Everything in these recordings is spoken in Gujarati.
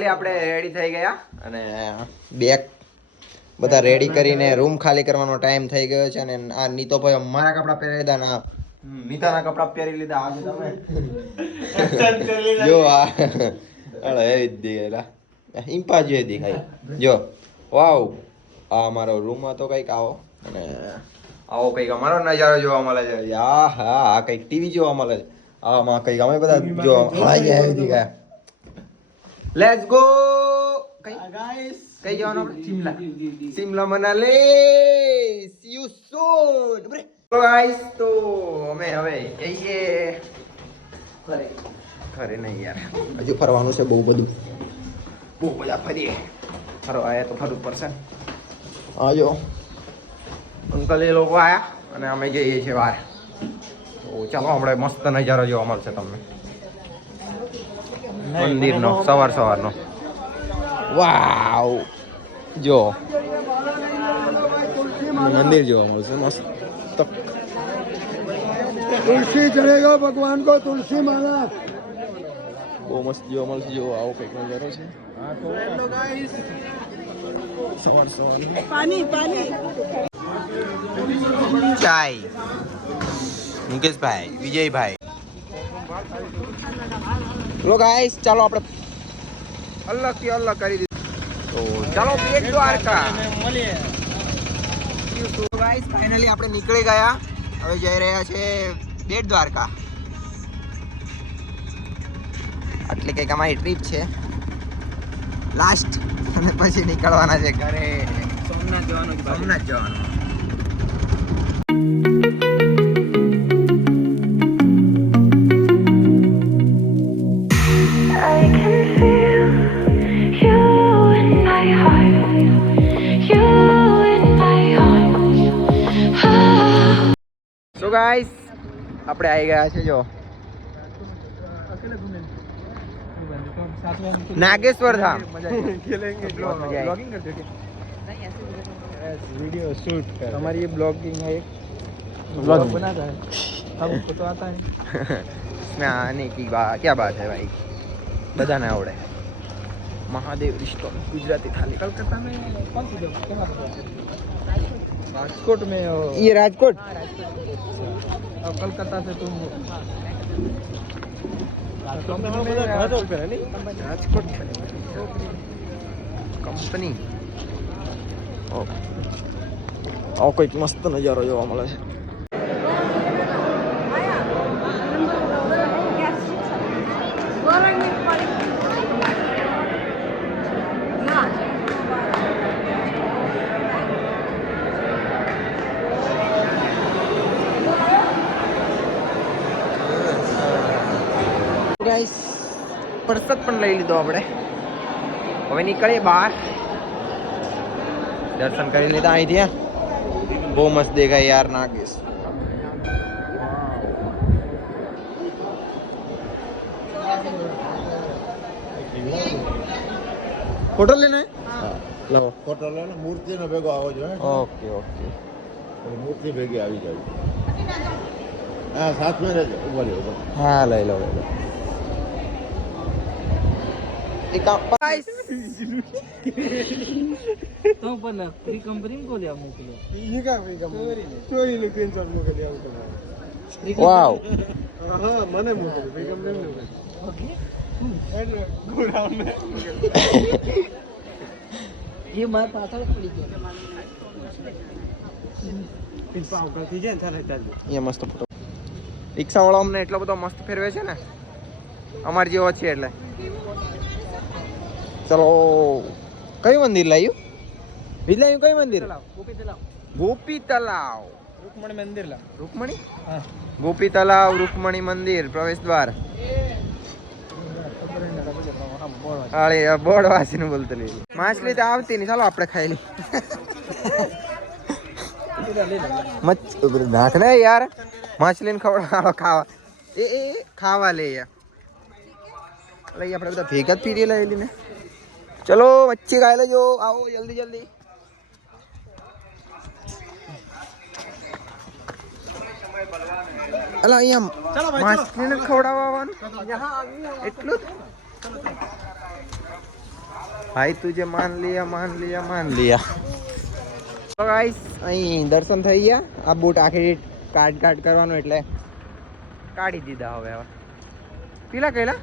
ફાઇનલી આપણે રેડી થઈ ગયા અને બેગ બધા રેડી કરીને રૂમ ખાલી કરવાનો ટાઈમ થઈ ગયો છે અને આ નીતો ભાઈ અમારા કપડા પહેરી લીધા ના નીતાના કપડા પહેરી લીધા આજે તમે જો આ અરે એ દીલા ઇમ્પા જે દેખાય જો વાવ આ અમારો રૂમ હતો કઈક આવો અને આવો કઈક અમારો નજારો જોવા મળે છે આ હા આ કઈક ટીવી જોવા મળે છે આમાં કઈક અમે બધા જો હાઈ આવી દીધા લેટ્સ ગો ગાઈસ કઈ જવાનું આપણે Shimla Manali C you soon guys તો અમે હવે જઈએ ઘરે નહીં યાર હજુ ફરવાનું છે બહુ બધા ફરીએ ફરવા આવ્યા તો ફરવું પડશે આજો અંકલ એ લોકો આયા અને અમે જઈએ છીએ બહાર તો ચાલો આપણે મસ્ત નજારો જોવા મળશે તમને મંદિરનો સવારનો વાવ જો મંદિર જોવા મળશે મસ્ત तुलसी चढ़ेगा भगवान को तुलसी माला બહુ મસ્ત જોવા મળશે જો આવો કંઈક નજારો છે સવાર पानी पानी ચાય મુકેશભાઈ વિજયભાઈ લો ગાઈસ ચાલો આપણે અલગ કરી દીધું તો ચાલો બેટ દ્વારકા તો ગાઈસ ફાઇનલી આપણે નીકળી ગયા હવે જઈ રહ્યા છે બેટ દ્વારકા એટલે કંઈક અમારી ટ્રીપ છે લાસ્ટ અને પછી નીકળવાના છે ઘરે સોમનાથ જવાનું સો ગાઈસ આપણે આવી ગયા છે જો नागेश्वर धाम वीडियो शूट कर हमारी ये ब्लॉगिंग है एक ब्लॉग बनाता है हमको तो आता है इसमें आने की बात क्या बात है भाई बताना आवड़े महादेव रिश्तो गुजराती थाली कलकत्ता में कौन सी जगह कहाँ पर राजकोट में ये राजकोट अब कलकत्ता से तुम રાજકોટ કંપની આવો કંઈક મસ્ત નજારો જોવા મળે છે ગાઈસ પ્રસાદ પણ લઈ લીધો આપણે હવે નીકળીએ બહાર દર્શન કરી લીધા અહીંથી બહુ મસ્ત દેખાય યાર નાગેશ ફોટો લેને લો ફોટો લે ને મૂર્તિ નો ભેગો આવો જોઈએ ઓકે મૂર્તિ ભેગી આવી જાય હા સાથ મેં રહેજો ઉભા રહ્યો હા લઈ લો तो पण फ्री कंपनी को लिया मोकलो ये का फ्री कंपनी चोरी ने स्क्रीनशॉट मोकल दिया उनको वाव हां मने मोकल फ्री कंपनी ने ओके गोडाउन में ये मार पाछળ પડી ગયો પિન પાવ કરતી જાય થાલે ચાલજો એ મસ્ત ફોટો રિક્ષા વાળો અમને એટલો બધો મસ્ત ફેરવે છે ને અમાર જેવો છે એટલે ચલો કયું મંદિર લાવ્યું વિલાયું કયું મંદિર ગોપી તલાવ રૂકમણી મંદિર લા રૂકમણી હા ગોપી તલાવ રૂકમણી મંદિર પ્રવેશ દ્વાર અરે બોર્ડ વાસીને બોલતો લે માછલી તો આવતી નહીં ચાલો આપણે ખાઈ લઈએ મચ નાખ ને યાર માછલીને ખવડાવો ખાવા એ ખાવા લે યાર લઈ આપણે બધા ભેગા જ પીરી લઈ ને ચલો મચ્છી ખાઈ લેજો આવો જલ્દી અલા અહીંયા માછલીને ખવડાવવાનું એટલું ભાઈ તુજે માન લિયા. તો ગાઈસ અહીં દર્શન થઈ ગયા. આ બૂટ આખી કાટ કરવાનું એટલે કાઢી દીધા. હવે પીલા કઈલા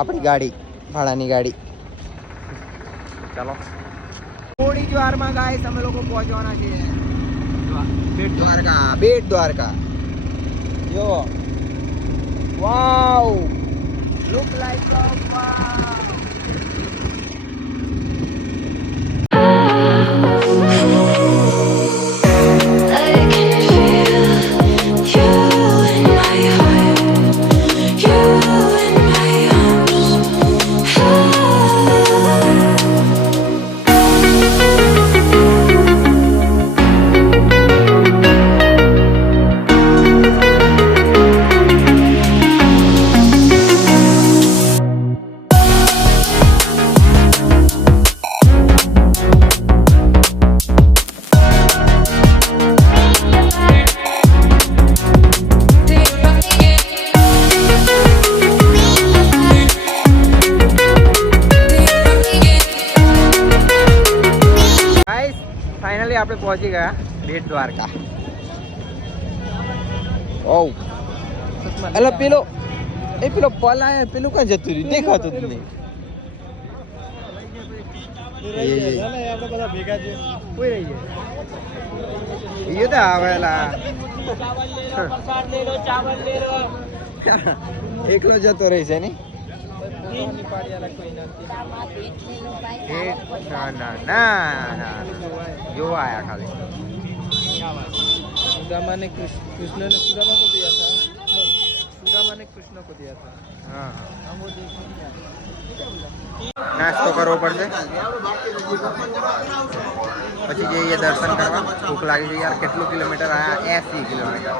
આપણી ગાડી, ભાડાની ગાડી. ચાલો થોડી જ વારમાં ગાઈસ અમે લોકો પહોંચવાના છીએ બેટ દ્વારકા. જો વાવ, લુક લાઈક ફાઇનલી આપણે પહોંચી ગયા બેટ દ્વારકા. ઓવ એટલે પેલો પલાય પેલું ક્યાં જતું રહ્યું દેખાતું જ નહીં. એ તો આવેલા એકલો જતો રહી છે ને. ના જોવા आया खाली. सुदामा ने कृष्ण ने सुदामा को दिया था. नहीं, सुदामा ने कृष्ण को दिया था. હા हम वो देखेंगे. નાસ્તો કરવો પડશે પછી જઈએ દર્શન કરવા. ભૂખ લાગી છે યાર. કેટલું કિલોમીટર આયા? 80 કિલોમીટર.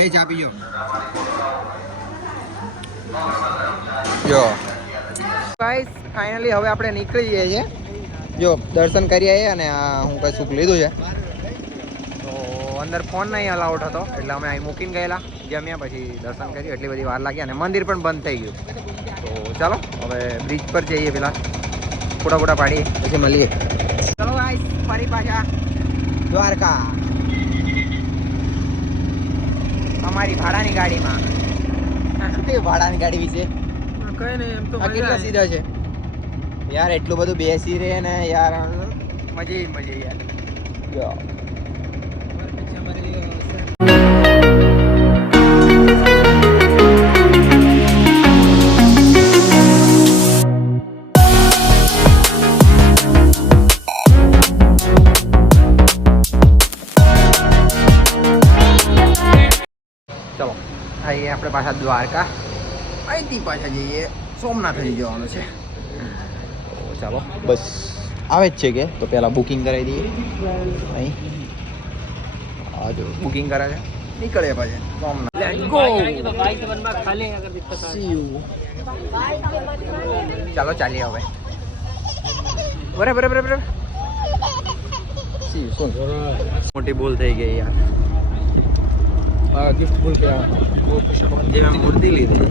એ ચા પીજો. જો ગાઈસ ફાઇનલી હવે આપણે નીકળી જઈએ છીએ. જો દર્શન કરી આવીએ અને આ હું કઈ સુખ લીધું છે તો અંદર ફોન નહીં અલાઉડ હતો એટલે અમે અહીં મૂકીને ગયેલા. જમ્યા પછી દર્શન કર્યું. એટલી બધી વાર લાગી અને મંદિર પણ બંધ થઈ ગયું. તો ચાલો હવે બ્રિજ પર જઈએ, પેલા ફોટા પાડીએ પછી મળીએ. ચલો ગાઈસ ફરી પાછા દ્વારકા અમારી ભાડાની ગાડીમાં. શું કે ભાડાની ગાડી વિશે કઈ નહીં, એમ તો આ કેટલા સીધા છે યાર. એટલું બધું બેસી રહે ને યાર, મજા યાર. જો ચલો આવીએ આપણે પાછા દ્વારકા. અહીંથી પાછા જઈએ સોમનાથ થઈ જવાનું છે. તો ચાલો બસ આવે જ છે કે તો પહેલાં બુકિંગ કરાવી દઈએ. અહીં હા જો બુકિંગ કરે છે. નીકળે પાછા સોમનાથ. Let's go. ચાલો ચાલીએ હવે. બરાબર શું મોટી ભૂલ થઈ ગઈ યાર. गिफ्ट भूल गया. જે મેં મૂર્તિ લીધી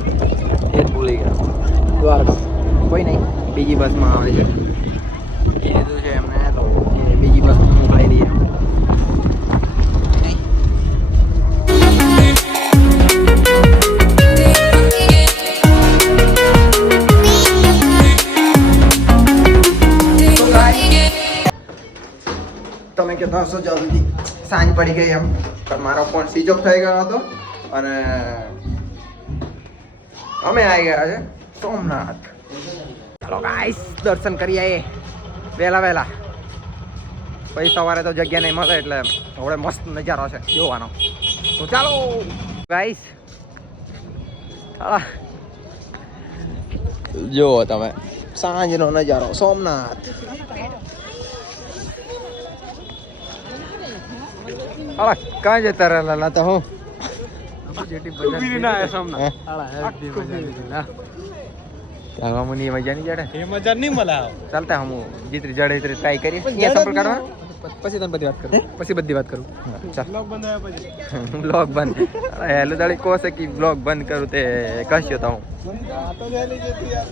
એ જ ભૂલી ગયા. દ્વારકા કોઈ નહીં, બીજી બસમાં આવે છે. કીધું છે એમને તો કે બીજી બસમાં મોકલાવી દઈએ. તમે કહેતા હશો જલ્દી સાંજ પડી ગઈ એમ, પણ મારો ફોન સ્વિચ ઓફ થઈ ગયો હતો અને અમે આવી ગયા છે સોમનાથ. ચાલો ગાઈસ દર્શન કરી આવીએ વહેલા. પછી સવારે તો જગ્યા નહીં મળે એટલે હવે મસ્ત નજારો છે જોવાનો. તો ચાલો ગાઈસ જુઓ તમે સાંજનો નજારો સોમનાથ. કાં જતા રહેલા તો હું મજા નહીં જડે. ये मजा नहीं मला. ચાલતા હું જીતરી જડે ટ્રાય કરીએ. અહીંયા સંપર્ક કરવા પછી તને બધી વાત કરું પછી બધી વાત કરું ચાલ બ્લોગ બંધ આવ્યા પછી બ્લોગ બંધ હેલો તાળી કહો કે બ્લોગ બંધ કરું તે કશ્યો તો હું આ તો જલ્દી જતી યાર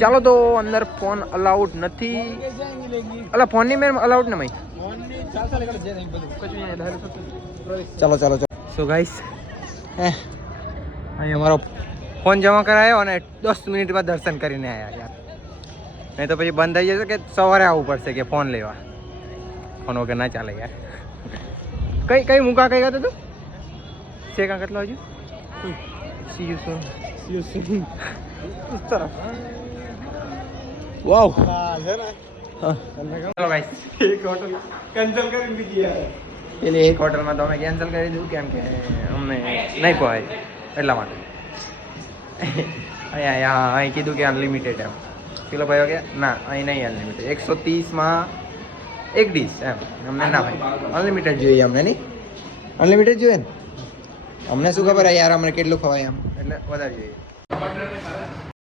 ચાલો તો અંદર ફોન અલાઉડ નથી અલા ફોનની મેં અલાઉડ ને મય મોર્નિંગ ચાલતા લેकर જે નહીં બધું કશું નહીં ધારે ચાલો ચાલો ચાલો સો ગાઈસ અહીં અમારો ફોન જમા કરાયો અને 10 મિનિટમાં દર્શન કરીને આવ્યા યાર નહીં તો પછી બંધ થઈ જશે કે સવારે આવવું પડશે કે ફોન લેવા ફોન વગર ના ચાલે યાર કઈ મૂકા કઈ ગયો તું છે કાં કેટલો હજુ સી યુ સૂન इस तरफ वाओ છે ને चलो गाइस એક હોટલ કેન્સલ કરી દીધી યાર એટલે એક હોટલમાં તો અમે કેન્સલ કરી દીધું કેમ કે અમને નહીં પહોંચાય એટલા માટે અહીં કીધું કે અનલિમિટેડ એમ પેલો ભાઈ કે ના અહીં નહીં અનલિમિટેડ 130માં એક ડીશ એમ અમને ના ભાઈ અનલિમિટેડ જોઈએ અમને નહીં અનલિમિટેડ જોઈએ ને અમને શું ખબર યાર અમને કેટલું ખવાય એમ એટલે વધારે જોઈએ